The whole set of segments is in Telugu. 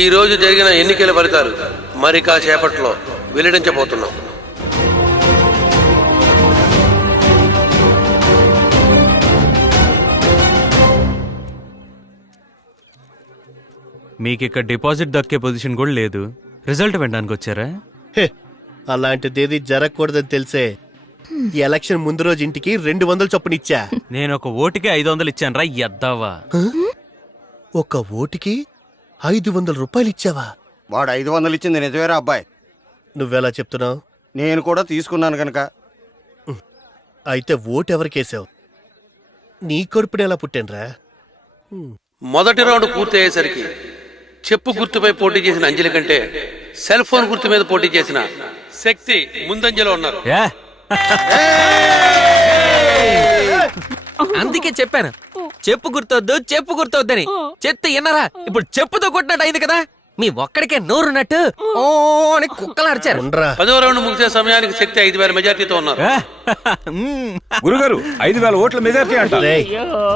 ఈ రోజు జరిగిన ఎన్నికల ఫలితాలు మరి కాసేపట్లో వెల్లడించబోతున్నాం. మీకు ఇక్కడ డిపాజిట్ దక్కే పొజిషన్ కూడా లేదు. రిజల్ట్ వినడానికి వచ్చారా? అలాంటిదేది జరగకూడదని తెలిసే ఈ ఎలక్షన్ ముందు రోజు ఇంటికి 200 చొప్పున ఇచ్చా. నేను ఒక ఓటుకి 500 ఇచ్చాను రా ఎద్దావా. ఒక ఓటుకి 500 రూపాయలు ఇచ్చావా? వాడు 500 ఇచ్చింది నిజమేరా అబ్బాయి? నువ్వెలా చెప్తున్నావు? నేను కూడా తీసుకున్నాను కనుక. అయితే ఓటు ఎవరికేసావు? నీ కడుపుని ఎలా పుట్టానురా? మొదటి రౌండ్ పూర్తి అయ్యేసరికి చెప్పు గుర్తుపై పోటీ చేసిన అంజలి కంటే సెల్ ఫోన్ గుర్తు మీద పోటీ చేసిన శక్తి ముందంజలో ఉన్నారు. అందుకే చెప్పాను చెప్పు గుర్తొద్దని. చెత్త ఎన్నరా ఇప్పుడు చెప్పుతో కొట్టినట్టు అయింది కదా. మీ ఒక్కడికే నోరున్నట్టు ఓ అని కుక్కలు అరిచారు. 10వ రౌండ్ ముగిసే సమయానికి శక్తి 5000 మెజార్టీతో ఉన్నారు. గురుగారు 5000 ఓట్ల మెజార్టీ అంట.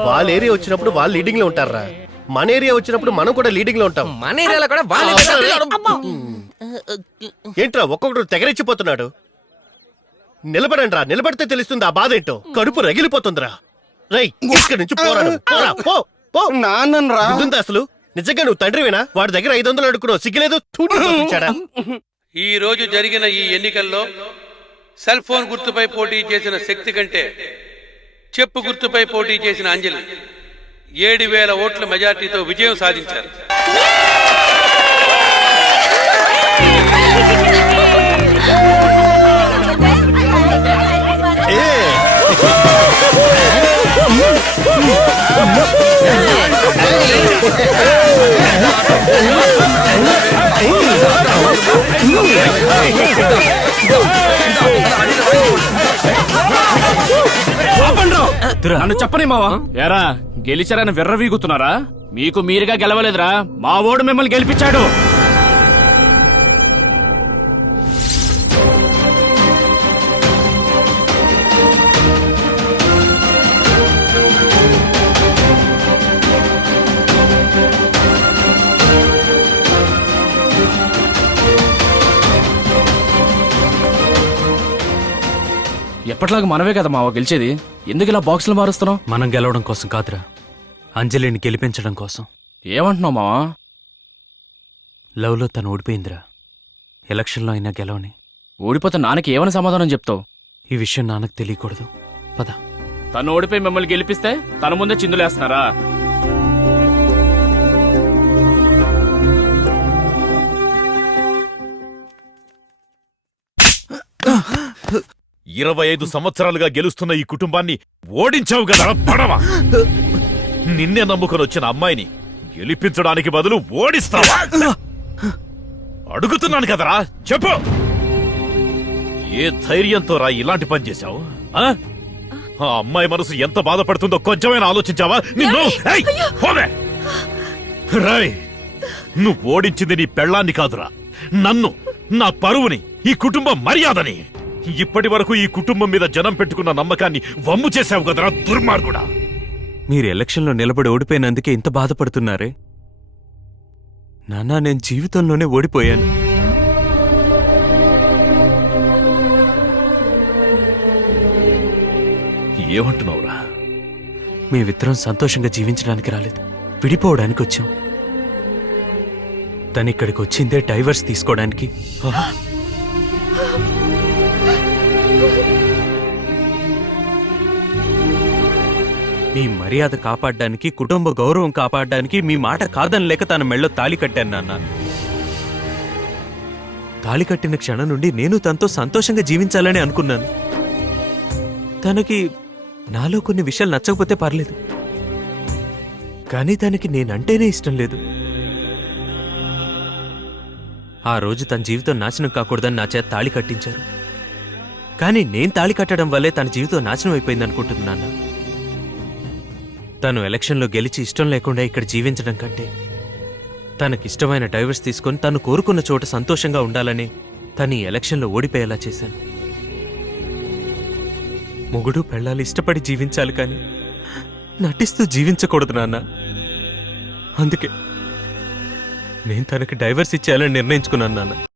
వాళ్ళ ఏరియా వచ్చినప్పుడు వాళ్ళు లీడింగ్ లో ఉంటారా? మన ఏరియా వచ్చినప్పుడు మనం కూడా లీడింగ్ లో ఉంటాం. మన ఏరియాలో కూడా ఏంట్రా ఒక్కొక్కడు తెగరెచ్చిపోతున్నాడు? నిలబడండ్రా, నిలబడితే తెలుస్తుంది ఆ బాధ ఏంటో. కడుపు రగిలిపోతుందిరా. రై ఇక్కడి నుంచి పోరాడు. నాన్నరా అసలు నిజంగా నువ్వు తండ్రివేనా? వాడి దగ్గర 500 అడుక్కున్నావు, సిగ్గులేదు? ఈ రోజు జరిగిన ఈ ఎన్నికల్లో సెల్ ఫోన్ గుర్తుపై పోటీ చేసిన శక్తి కంటే చెప్పు గుర్తుపై పోటీ చేసిన అంజలి 7000 ఓట్ల మెజార్టీతో విజయం సాధించారు. నన్ను చెప్పని మావా. ఎరా గెలిచారని వెర్రవీగుతున్నారా? మీకు మీరుగా గెలవలేదురా, మా ఓడు మిమ్మల్ని గెలిపించాడు. ఎప్పటిలాగా మనమే కదా మావా గెలిచేది. ఎందుకు ఇలా బాక్సులు మారుస్తున్నావు? మనం గెలవడం కోసం కాదురా, అంజలిని గెలిపించడం కోసం. ఏమంటున్నావు మావా? లవ్లో తను ఓడిపోయిందిరా. ఎలక్షన్లో అయినా గెలవని. ఓడిపోతే నాన్నకి ఏమని సమాధానం చెప్తావు? ఈ విషయం నాన్నకు తెలియకూడదు. పద. తను ఓడిపోయి మిమ్మల్ని గెలిపిస్తే తన ముందే చిందులేస్తున్నారా? 25 సంవత్సరాలుగా గెలుస్తున్న ఈ కుటుంబాన్ని ఓడించావు కదా పడవ. నిన్నే నమ్ముకొని వచ్చిన అమ్మాయిని గెలిపించడానికి బదులు ఓడిస్తావా? అడుగుతున్నాను కదరా, చెప్పు. ఏ ధైర్యంతో రా ఇలాంటి పని చేశావు? ఆ అమ్మాయి మనసు ఎంత బాధపడుతుందో కొంచెమైనా ఆలోచించావా? నిన్ను రాయ్, నువ్వు ఓడించింది నీ పెళ్ళాన్ని కాదురా, నన్ను, నా పరువుని, ఈ కుటుంబ మర్యాదని. ఇప్పటి వరకు ఈ కుటుంబం మీద జనం పెట్టుకున్న నమ్మకాన్ని వమ్ము చేశావు కదరా దుర్మార్గుడా. మీరు ఎలక్షన్లో నిలబడి ఓడిపోయినందుకే ఇంత బాధపడుతున్నారే. నాన్నా, నేను జీవితంలోనే ఓడిపోయాను. ఏమంటున్నావురా? మేమిద్దరం సంతోషంగా జీవించడానికి రాలేదు, విడిపోవడానికి వచ్చాం. తనిక్కడికి వచ్చిందే డైవర్స్ తీసుకోవడానికి. మీ మర్యాద కాపాడడానికి, కుటుంబ గౌరవం కాపాడడానికి మీ మాట కాదని లేక తన మెళ్ళో తాళి కట్టాను నాన్న. తాళి కట్టిన క్షణం నుండి నేను తనతో సంతోషంగా జీవించాలని అనుకున్నాను. తనకి నాలో కొన్ని విషయాలు నచ్చకపోతే పర్లేదు, కానీ తనకి నేనంటేనే ఇష్టం లేదు. ఆ రోజు తన జీవితం నాశనం కాకూడదని నా చేత తాళి కట్టించారు. కానీ నేను తాళి కట్టడం వల్లే తన జీవితం నాశనం అయిపోయింది అనుకుంటున్నాను. తను ఎలక్షన్లో గెలిచి ఇష్టం లేకుండా ఇక్కడ జీవించడం కంటే తనకిష్టమైన డైవర్స్ తీసుకొని తను కోరుకున్న చోట సంతోషంగా ఉండాలని తను ఈ ఎలక్షన్లో ఓడిపోయేలా చేశాను. మొగుడు పెళ్ళాలి ఇష్టపడి జీవించాలి, కానీ నటిస్తూ జీవించకూడదు నాన్న. అందుకే నేను తనకి డైవర్స్ ఇచ్చేయాలని నిర్ణయించుకున్నాను నాన్న.